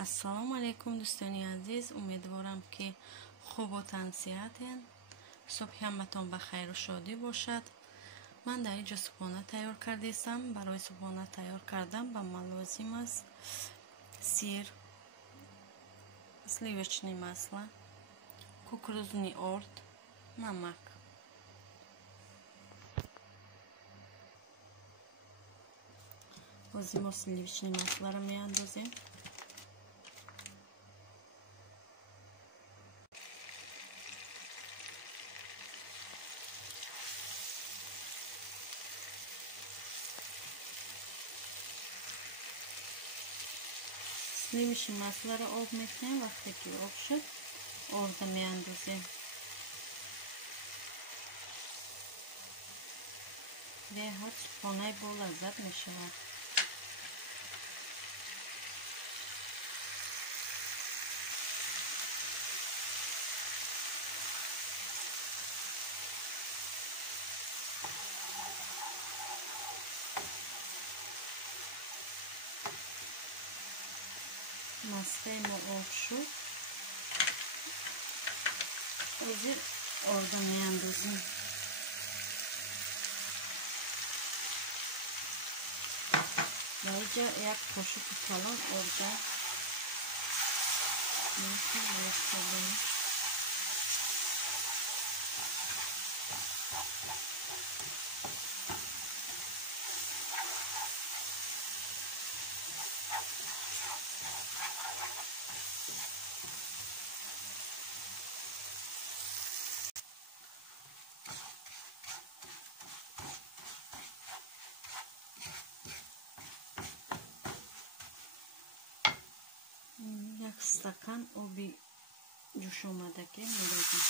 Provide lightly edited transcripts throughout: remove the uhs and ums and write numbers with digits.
السلام علیکم دوستانی عزیز، امیدوارم که خوب و تنصیحتین. صبح همتون بخیر و شادی باشد. من در اینجا صبحانه تیار کردم. برای صبحانه تیار کردم به من لازم است سیر، сливочное масло, кукурузный орд, نمک. Бозим мо сливочное масло ро меандозем. сливочное масло ро об мехнем. вақте ки об шуд, орда меандозем. деҳат субҳонаи бо лаззат мешавад. масхаи мо об шуд, ҳозир орда меандозем. дар инҷа як қошуқи калон орда меандозем. یک стакан оби ҷӯшомадака медозам.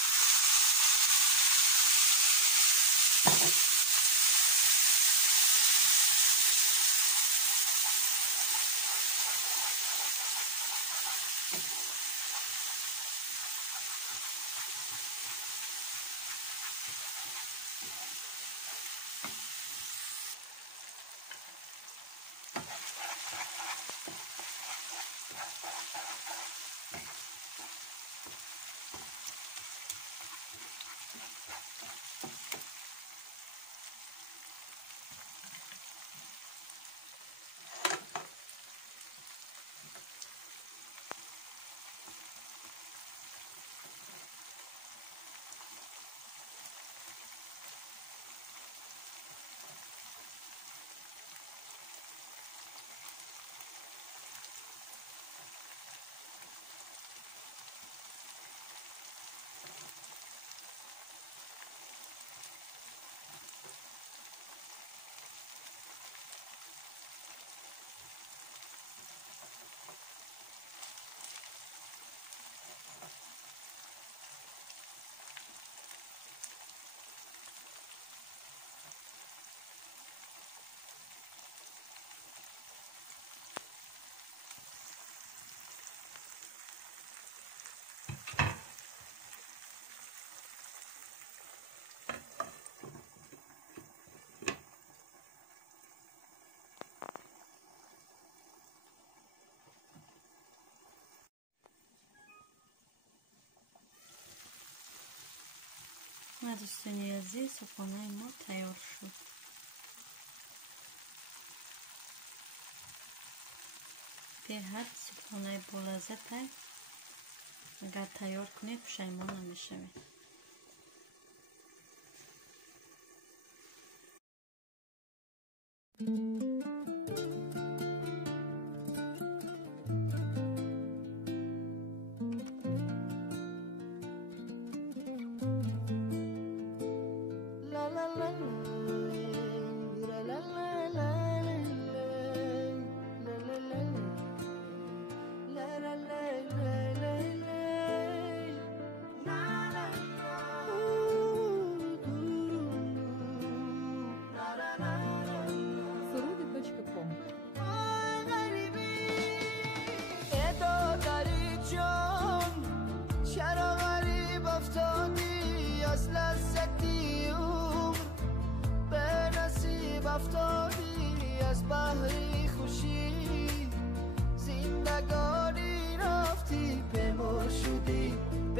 دوستانی عزیز، صبحانه ما تیار شد. деҳат صبحانه با لذت است. اگر تیار کنید پشیمان نمیشوید.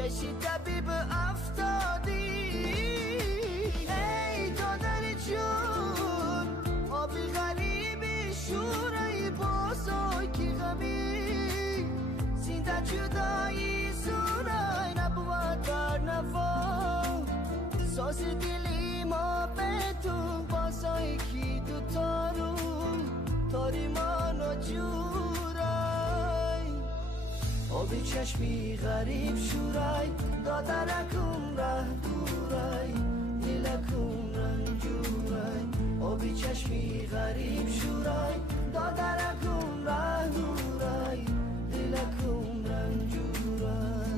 بشی طبیب افتادی. ای دادر جون آبی غریبی شورای بازاکی غمی زنده جدایی زورای نبود بر نوا ساز دلی ما بدون بازای کی دو تاری مانو جورای آبی چشمی غریب شورای دادرکم ره دورای دلکم رنجورای آبی چشمی غریب شورای دادرکم ره دورای دلکم رنجورای.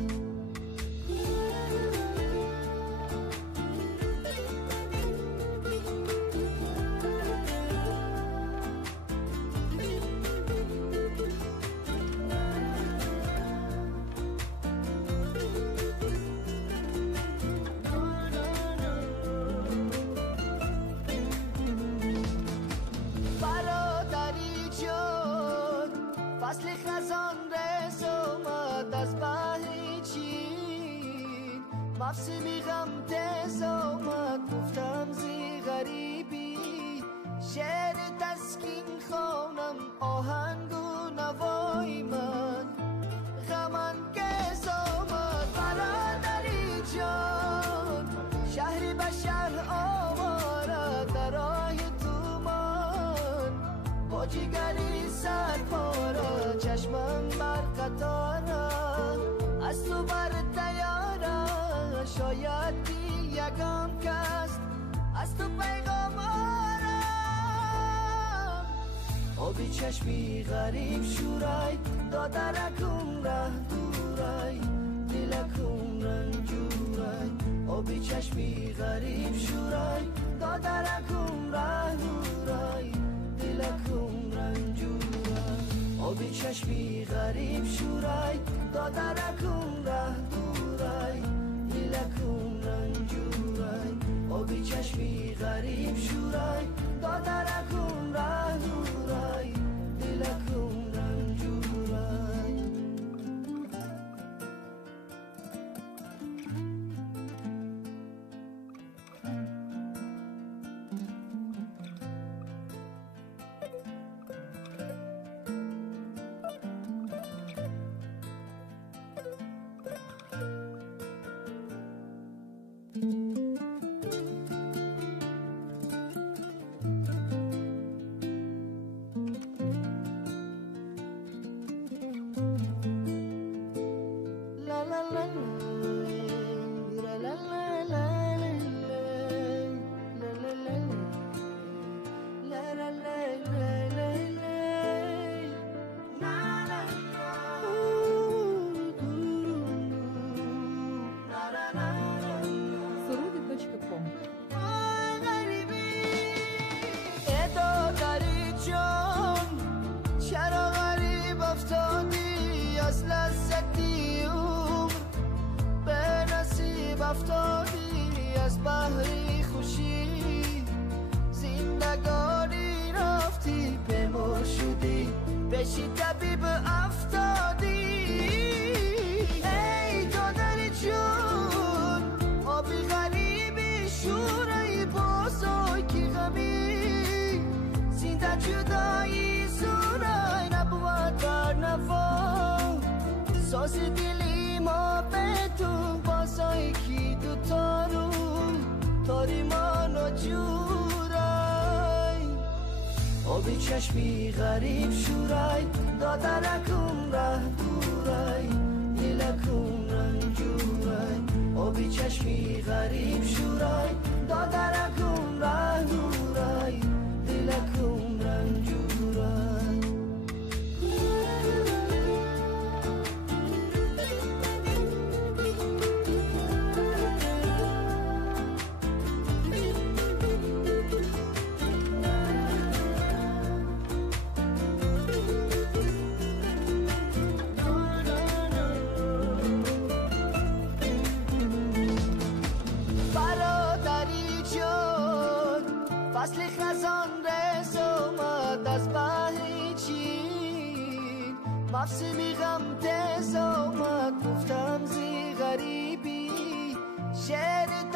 فصل خزان رس اومد از بحر چین مفسمی غم تز اومد گفتم زی غریبی شعر تسکین خونم آهنگ و نوای من غمن کز اومد برادری جان شهری بشر آواره در راه تومان با جیگری سرپاره چشمم بر قطاره از تو بر تیاره شاید یگان کس از تو پیغام آرم آبی چشمی غریب شورای دادرکم ره دورای دلکم رنجورای آبی چشمی غریب شورای دادرکم ره دورای دلکم رنجورای آبی چشمی غریب شورای دادرکم ره دورای دلکم رنجورای آبی چشمی غریب شورای دادرکم ره دورای دلکم رنجورای. افتادی از بحری خوشی زندگانی رفتی به ما شدی بشی طبیب افتادی. ای دادر جون آبی غریبی شورای بازاکی غمی زنده جدایی زورای نبود بر نوا ساز دلی ما بدون بازای کی دو تاری مانو جورای آبی چشمی غریب شورای دادرکم ره دورای دلکم رنجورای آبی چشمی غریب شورای دادرکم ره دورای دلکم رنجورای. فصل خزان رس اومد از بحر چین مفسمی غم تز اومد گفتم زی غریب شعر